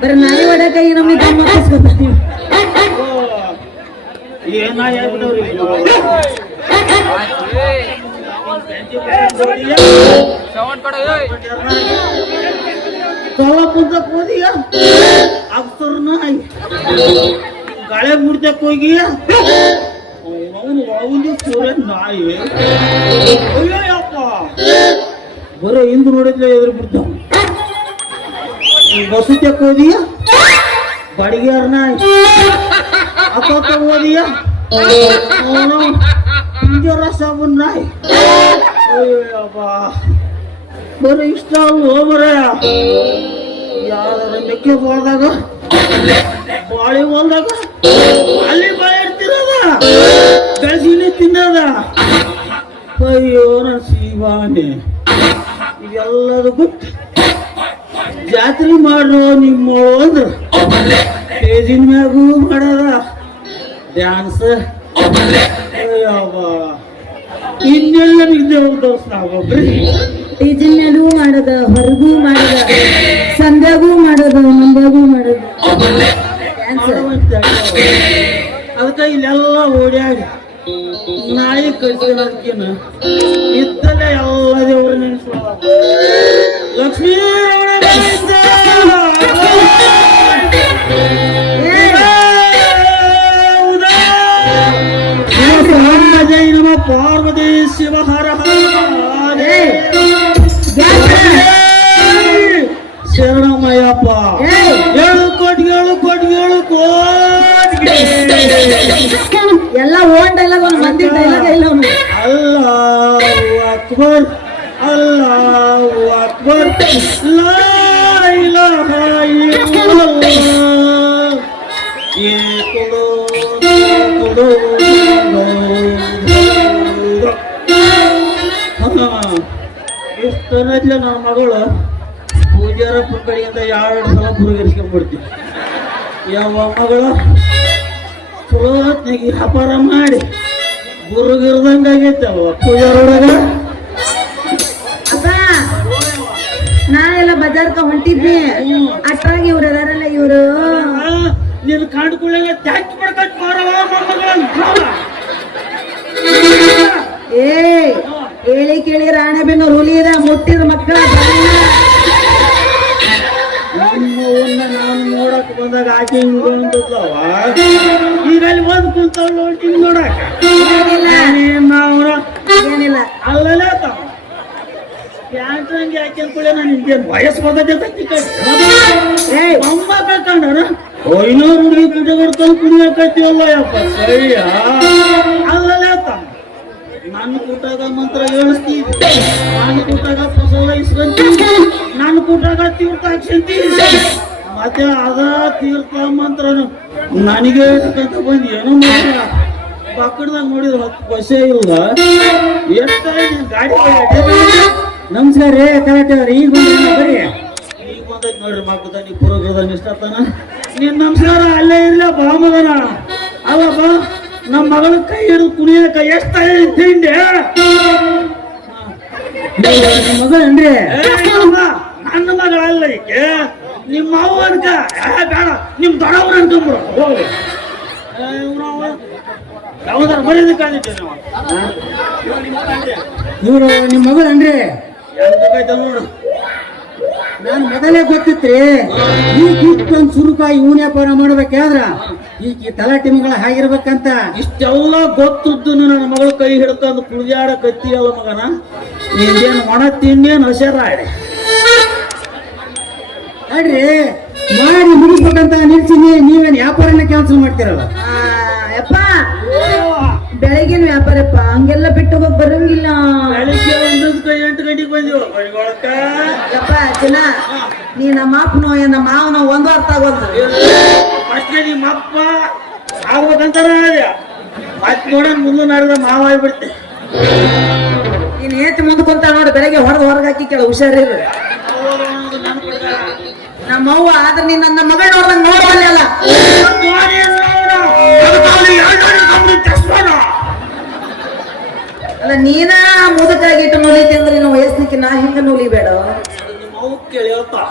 ಬರೀ ನಾಯಿ ಹೊಡಕಾಗಿ ನಮಗೆ ಗಮ್ಮತ್ತಿಸ್ಕೊತೀವಿ. ಗಾಳೆ ಮುಡ್ತಕ್ ಹೋಗಿ ಅವನು ಸೂರ್ಯ ನಾಯಿ ಅಯ್ಯಪ್ಪ ಬರೋ ಹಿಂದ್ ನೋಡಿದ್ಲೆ ಎದುರು ಬಿಡ್ತಾವ. ಬಸ್ಸು ತೆಕ್ ಹೋದಿಯ ಬಡಿಗೆರ ನಾಯಿ ಅಕ್ಕ ಹೋದಿಯ ಅವನು ಪಿಂಜರ ಸಾಬೂನ್ ನಾಯಿ ಅಯ್ಯಪ್ಪ ಬರೋ ಇಷ್ಟ ಹೋಮರ ಯಾರ ಮೆಕ್ಕೆ ಹೋದಾಗ ಬಾಳಿ ಹೊಲ್ದಾಗ ಅಲ್ಲಿ ಬಾಯಿ ಇಡ್ತಿರದ ಗಸಿನಿ ತಿನ್ನದ ಅಯ್ಯೋ ನನ್ನ ಶಿವಾನೆ ಇವೆಲ್ಲದು ಗೊತ್ತು. ಜಾತ್ರೆ ಮಾಡ್ರು ನಿಮ್ಮಳು ಅಂದ್ರ ಸ್ಟೇಜಿನ ಮ್ಯಾಗೂ ಮಾಡದ ಡ್ಯಾನ್ಸ್ ಅಯ್ಯವ್ವ ಇನ್ನೆಲ್ಲ ನಿದ್ದೆ ಹೋಗ್ತಾವ ನಾವೊಬ್ರಿ ಸ್ಟೇಜಿನ ಮೇಲೂ ಮಾಡದ ಹೊರಗೂ ಮಾಡದ ಸಂಧ್ಯಾಗೂ ಮಾಡೋದು ಮಂದ್ಯಾಗೂ ಮಾಡೋದು ಅದಕ್ಕ ಇಲ್ಲೆಲ್ಲ ಓಡ್ಯಾಡಿ ನಾಯಿ ಕಳ್ಸಿರೋದಕ್ಕೇನ ಇದ್ದಲ್ಲೇ ಎಲ್ಲ ದೇವ್ರ ನೆನ್ಸ್ಕೊ ಲಕ್ಷ್ಮೀ ಜೈ ನಮ ಪಾರ್ವತಿ ಶಿವ ಹರ ಶರಣಮಯ್ಯಪ್ಪ 7 ಕೋಟಿ 7 ಕೋಟಿ 7 ಕೋಟಿ ಎಲ್ಲ ಓನ್ ಡೈಲಾಗ್ ಒಂದು ಮಂದಿ ಡೈಲಾಗ್ ಇಲ್ಲ ಅವನು. ಅಲ್ಲಾಹು ಅಕ್ಬರ್ ಅಲ್ಲಾಹು ಅಕ್ಬರ್ ಲಾ ಇಲಾಹ ಇಲ್ಲಲ್ಲಾಹ್ ಯೇ ಕೊಡೋ ಕೊಡೋ ಇಷ್ಟರಲ್ಲ ನನ್ನ ಮಗಳು ಪೂಜಾರ ಕಡೆಯಿಂದ 2 ಸಲ ಗುರುಗಿರಿಸ್ಕೊಂಡ್ಬಿಡ್ತೀವಿ. ಯಾವ ಮಗಳು ಚಲೋ ಹೊತ್ನಾಗಿ ವ್ಯಾಪಾರ ಮಾಡಿ ಗುರುಗಿರ್ದಂಗಾಗೈತೆ ಅವ ಪೂಜಾರೊಳಗ. ಅಪ್ಪ ನಾ ಎಲ್ಲ ಬಜಾರ್ಕ ಹೊಂಟಿದ್ನಿ ಅಷ್ಟಾಗಿ ಇವ್ರು ಅದಾರಲ್ಲ ಇವ್ರು ನೀನು ಕಾಣ್ಕೊಳ್ಳಾಗ ಟ್ಯಾಕ್ಸ್ ಮಾಡ್ಕೊಂಡು ಮಾರವ ಏ ಹೇಳಿ ಕೇಳಿ ರಾಣೆಬೆನ್ನೂರು ಹುಲಿದ ಮುಟ್ಟಿದ ಮಕ್ಕಳ ನಿಮ್ಮವನ್ನ ನಾನು ನೋಡಕ್ ಬಂದಾಗ ಆಕೆ ಹಿಂಗ ಅಂತದ್ಲವ ಈಗ ಅಲ್ಲಿ ಬಂದು ಕುಂತವ್ ನೋಡಿ ನೋಡಕ ಏನಿಲ್ಲ ಅಲ್ಲಲ್ಲ ಪ್ಯಾಂಟ್ ಹಂಗೆ ಯಾಕೆ ಅನ್ಕೊಳ್ಳೆ ನಾನು ನಿಮ್ಗೇನು ವಯಸ್ಸು ಬಂದೈತೆ ಅಮ್ಮ ಬೇಕಂಡ ಇನ್ನೂರು ಹುಡುಗಿ ಕುಡಿದು ಕುಡಿಯಕತ್ತೀವಲ್ಲ ಯಪ್ಪ ಸರಿಯ ಅಲ್ಲಲ್ಲ ನನ್ನ ಕೂಟಾಗ ಮಂತ್ರ ಹೇಳಿಸ್ತೀವಿ, ನನ್ನ ಕೂಟಾಗ ಪ್ರಸವ ಇಸ್ಕೊಂತೀವಿ, ನನ್ನ ಕೂಟಾಗ ತೀರ್ಥ ಹಾಕ್ಸಂತೀವಿ. ಮತ್ತೆ ಅದ ತೀರ್ಥ ಮಂತ್ರನು ನನಗೆ ಇಟ್ಕೊಂತ ಬಂದು ಏನೋ ಮಾಡ ಪಕ್ಕದಾಗ ನೋಡಿದ್ರೆ 10 ಪೈಸೆ ಇಲ್ಲ. ಎಷ್ಟಾಯ್ತು ಗಾಡಿ ನಮಸ್ಕಾರ ರೀ ಕರೆಕ್ಟ್ ಈಗ ಬರ್ರಿ. ಈಗ ಬಂದೈತಿ ನೋಡ್ರಿ ಮಕ್ಕದ ನೀ ಪುರೋಗದ ಇಷ್ಟತನ ನಿನ್ ನಮಸ್ಕಾರ ಅಲ್ಲೇ ಇಲ್ಲ ಬಾ ಮಗನ ಅಲ್ಲ ಬಾ ನಮ್ಮ ಮಗಳ ಕೈ ಹಿಡಿದು ಕುಣಿಯಕ ಎಷ್ಟು ತಿಂಡಿ ಮಗಳನ್ರಿ ನನ್ನ ಮಗಳಲ್ಲ ಈಕೆ ನಿಮ್ಮ ಅವ್ವ ಅನ್ಕ ಬೇಡ ನಿಮ್ ದೊಡ್ಡವ್ರ ಅನ್ಕೊಂಡ್ಬಿಡು ಯಾವ್ದಾರ ಬರೀದಕ್ಕಾಗಿತ್ತು ಇವ್ರು ನಿಮ್ಮ ಮಗಳನ್ರಿ ನೋಡು ನಾನು ಮೊದಲೇ ಗೊತ್ತಿತ್ರಿ ಈಗೊಂದು ಸುರುಕಾಯಿ ಇವನ್ ವ್ಯಾಪಾರ ಮಾಡ್ಬೇಕಾದ್ರ ಈಗ ತಲಾಟಿ ಮಗಳ ಹಾಗಿರ್ಬೇಕಂತ ಇಷ್ಟೆಲ್ಲ ಗೊತ್ತಿದ್ದು ನನ್ನ ಮಗಳು ಕೈ ಹಿಡ್ಕೊಂಡು ಕುಳಿಯಾಡ ಕತ್ತಿಯಲ್ಲ ಮಗನ ನಿಂದೇನು ಒಣ ತಿಂಡೇನು ಹಸರಾಡಿ ನೋಡ್ರಿ ಮಾಡಿ ಮುಗಿಸ್ಬೇಕಂತ ನಿಲ್ಸಿನಿ ನೀವೇನು ವ್ಯಾಪಾರನ ಕ್ಯಾನ್ಸಲ್ ಮಾಡ್ತೀರಲ್ಲ ಯಪ್ಪ ಬೆಳಗಿನ ವ್ಯಾಪಾರಪ್ಪ ಹಂಗೆಲ್ಲ ಬಿಟ್ಟು ಹೋಗಕ್ ಬರಂಗಿಲ್ಲ. ಬೆಳಿಗ್ಗೆ 8 ಗಂಟೆಗೆ ಬಂದಿವ ಯಪ್ಪ ಚಿನ್ನ ನೀ ನಮ್ಮ ಅಪ್ಪನೋ ನಮ್ಮ ಮಾವನೋ ಒಂದು ಅರ್ಥ ಆಗೋದು ಅಷ್ಟೇ ನಿಮ್ಮ ಅಪ್ಪ ಆಗ್ಬೇಕಂತಾರ ಮತ್ ನೋಡ ಮುಂದೆ ನಾಡ್ದ ಮಾವ ಆಗ್ಬಿಡ್ತೆ ನೀನ್ ಏಟ್ ಮುಂದ್ಕೊಂತ ನೋಡಿ ಬೆಳಗ್ಗೆ ಹೊರಗೆ ಹಾಕಿ ಕೆಳ ಹುಷಾರಿರು ನಮ್ಮವ್ವ ಆದ್ರೆ ನೀನ್ ನನ್ನ ಮಗಳ ನೋಡ್ದಂಗ ನೋಡಲ್ಲ ನೋಲಿಕ್ಕೆ ನಾ ಹಿಂಗ ನೋಲಿಬೇಡ ನಿಮ್ಮ ಅವ್ ಕೇಳಿ ಹೇಳ್ತಾ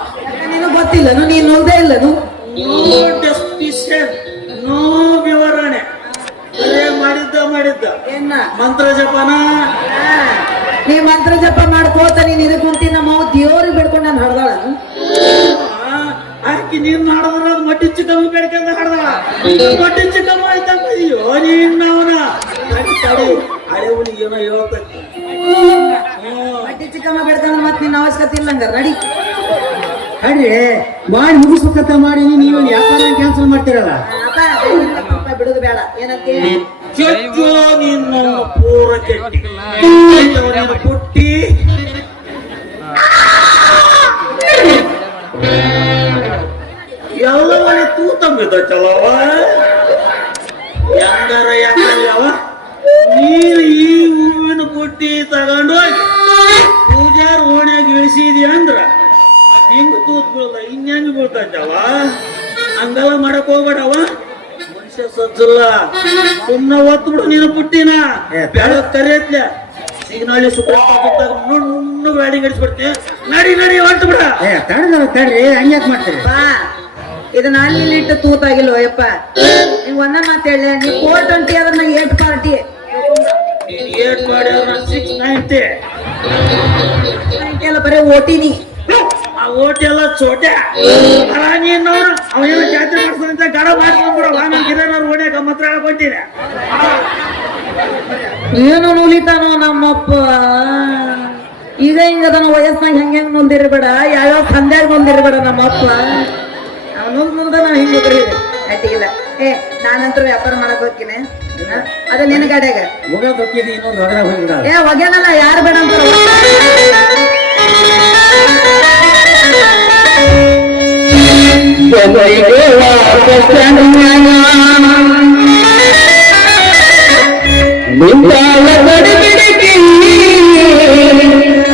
ನೀನು ಗೊತ್ತಿಲ್ಲನು ನೀನ್ ನೋಲ್ದೇ ಇಲ್ಲನು ನೋ ಡೆಸ್ಟಿಷನ್ ನೋ ವಿವರಣೆ ಬರೇ ಮಾಡಿದ್ದ ಏನ ಮಂತ್ರ ಜಪನ ನೀ ಮಂತ್ರ ಜಪ ಮಾಡ್ಕೋತ ನೀನ್ ಇದಕ್ ಕುಂತಿ ನಮ್ಮ ಅವ್ ದೇವ್ರಿಗೆ ಬಿಡ್ಕೊಂಡು ನಾನು ಹಡ್ದಾಳ ಆಕಿ ನೀನ್ ಹಾಡದ್ರ ಅದು ಮಟ್ಟಿ ಚಿಕ್ಕಮ್ಮ ಬೇಡ್ಕೊಂಡ ಹಾಡದಳ ಮಟ್ಟಿ ಚಿಕ್ಕಮ್ಮ ಆಯ್ತಂಗ ಅಯ್ಯೋ ನೀನ್ ಅವನ ಹಳೆ ಹುಲಿಗೆ ಏನೋ ಹೇಳ್ತೈತಿ ಮಟ್ಟಿ ಚಿಕ್ಕಮ್ಮ ಬಿಡ್ತಾನ ಮತ್ ನಿನ್ನ ಅವಶ್ಯಕತೆ ಇಲ್ಲ ಹಂಗಾರ ನಡಿ ಅಡ್ರಿ ಮಾಡಿ ಮುಗಿಸ್ಬೇಕಂತ ಮಾಡಿ ನೀವು ವ್ಯಾಪಾರ ಕ್ಯಾನ್ಸಲ್ ಮಾಡ್ತೀರಲ್ಲ ಅಪ್ಪ ಬಿಡುದು ಬೇಡ ಏನಂತೆ ಕೆಚ್ಚೋ ನಿನ್ನ ಪೂರ ಕೆಟ್ಟಿ ಪುಟ್ಟಿ ಎಲ್ಲವನ್ನ ತೂತಂಬಿದ ಚಲವ ಹೆಂಗಾರ ಯಾವ ನೀನು ಈ ಹೂವಿನ ಪುಟ್ಟಿ ತಗೊಂಡೋಗಿ ಪೂಜಾರ್ ಓಣ್ಯಾಗ ಇಳಿಸಿದಿ ಅಂದ್ರ ಹಿಂಗ ತೂತ್ ಬೀಳ್ದ ಹಿಂಗ ಬೀಳ್ತವ ಹಂಗೆಲ್ಲ ಮಾಡಕ್ ಹೋಗ್ಬೇಡವ ಮನುಷ್ಯ ಸಜ್ಜಲ್ಲ ಸುಮ್ಮನ ಒತ್ತು ಬಿಡು ನೀನು ಪುಟ್ಟಿನ ಬೆಳಗ್ ಕರಿಯತ್ಲ ಸಿಗ್ನಾಳಿ ಸುಣ್ಣು ಗಾಡಿ ಗಡಿಸ್ಬಿಡ್ತೀನಿ ನಡಿ ಹೊಂಟು ಬಿಡ ತಡ್ರಿ ಹಂಗ್ಯಾಕ್ ಮಾಡ್ತೀರಿ ಬಾ ಇದನ್ನ ಅಲ್ಲಿ ಇಟ್ಟು ತೂತಾಗಿಲ್ವ ಯಪ್ಪ ನೀವ್ ಒಂದ ಮಾತು ಹೇಳ ನೀ 420 ಅದನ್ನ 8 ಪಾರ್ಟಿ ನೀನ್ ಏಟ್ ಮಾಡಿ 690 ಎಲ್ಲ ಬರೀ ಓಟಿನಿ ಆ ಓಟ್ ಎಲ್ಲ ಚೋಟೆ ನೀನು ಅವೇನೋ ಜಾತ್ರೆ ಮಾಡ್ಸಂತ ಗಡ ಮಾಡ್ಕೊಂಡ್ಬಿಡ ನಾನು ಗಿರನವ್ರು ಓಣ್ಯಾಗ ಮಾತ್ರ ಹೇಳ್ಕೊಟ್ಟಿನಿ ಏನು ನೂಲಿತಾನೋ ನಮ್ಮಪ್ಪ ಈಗ ಹಿಂಗದನ ವಯಸ್ಸಿನಾಗ ಹೆಂಗ್ ನೊಂದಿರ್ಬೇಡ ಯಾವ್ಯಾವ ಸಂಧ್ಯಾಗ ನೊಂದಿರ್ಬೇಡ ನಮ್ಮಪ್ಪ ಮುಂದ ನಾ ಹಿಂಗ ಅಡ್ಡಿಗಿಲ್ಲ ನಾನಂತರ ವ್ಯಾಪಾರ ಮಾಡಕ್ ಹೋಗ್ತೀನಿ ಅದ ನಿನ್ನ ಗಾಡ್ಯಾಗ ಹೋಗೋದಕ್ಕಿದೆ ಇನ್ನೊಂದು ಹೊರಗಡೆ ಹೋಗ್ಬಿಡ ಹೊಗ್ಯಾನಲ್ಲ ಯಾರು ಬೇಡ ಅಂತಾರ ನಿಂತಾಳ